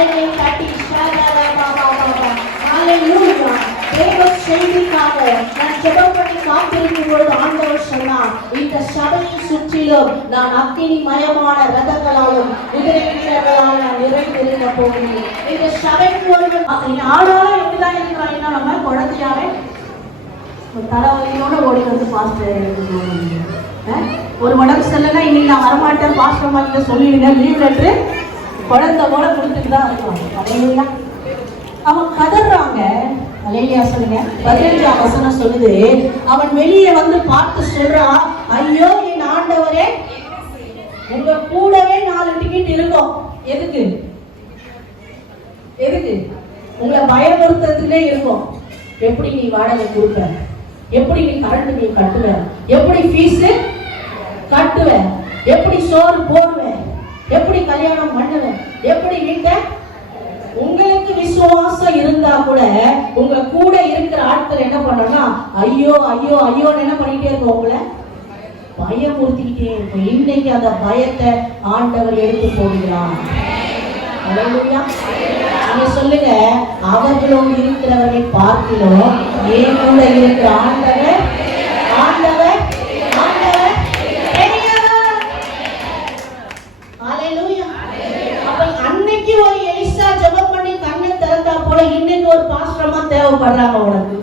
கரங்களை தட்டி ஹalleluya. தேவ செய்திக்காக நான் ஜெபம் பண்ணி காத்திருக்கும் பொழுது ஆண்டவர் சொன்னார், இந்த சபையை சுற்றிலும் நான் அக்கினி மயமான ரதங்களாலும் குதிரை வீரர்களால் நான் நிறைந்திருக்க போகிறேன். இந்த சபைக்கு ஒருவன் ஆனாலும் எப்படிதான் இருக்கிறாங்கன்னா நம்ம குழந்தையாவே தலைவலியோட ஓடி வந்து பாஸ்டர் ஒரு உடம்பு செல்லனா இன்னைக்கு நான் வரமாட்டேன் பாஸ்டர் மாதிரி சொல்லிடுங்க லீவ் லெட்ரு குழந்தை போல கொடுத்துட்டு தான் இருக்காங்க. அவன் கதறாங்க. அல்லேலூயா சொல்லுங்க. 15ஆம் வசனம் சொல்லுது, அவன் வெளியே வந்து பார்த்து சொல்றான், ஐயோ என் ஆண்டவரே, உங்க கூடவே 4 டிக்கெட் இருக்கும். எதுக்கு எதுக்கு? உங்களை பயமுறுத்துறதுலே இருக்கும். எப்படி நீ வாடகை கொடுப்ப, எப்படி நீ கரண்ட் பில் கட்டுவ, எப்படி ஃபீஸ் கட்டுவ, எப்படி சோறு போடுவ, எப்படி கல்யாணம் பண்ணுவ, எப்படி வீட்டை. உங்களுக்கு விசுவாசம் இருந்தா கூட உங்க கூட இருக்கிற ஆட்கள் என்ன பண்றோம்னா ஐயோ ஐயோ ஐயோன்னு என்ன பண்ணிட்டே இருக்கும், உங்களை பயமுறுத்திக்கிட்டே இருக்கும். இன்னைக்கு அந்த பயத்தை ஆண்டவர் எடுத்து போடுகிறார். அல்லேலூயா. நீங்க சொல்லுங்க, அவர்களோடு இருக்கிறவரை பார்க்கிறோம் ஏன் கூட இருக்கிற ஆண்டவர் ஆண்டவர் ஆண்டவர் பெரியவர். அல்லேலூயா. அப்ப அன்னைக்கு ஒரு எலிசா ஜெபம் பண்ணி கண்ணை திறந்தா போல இன்னைக்கு ஒரு பாஸ்டரமா தேவைப்படுறாங்க உனக்கு.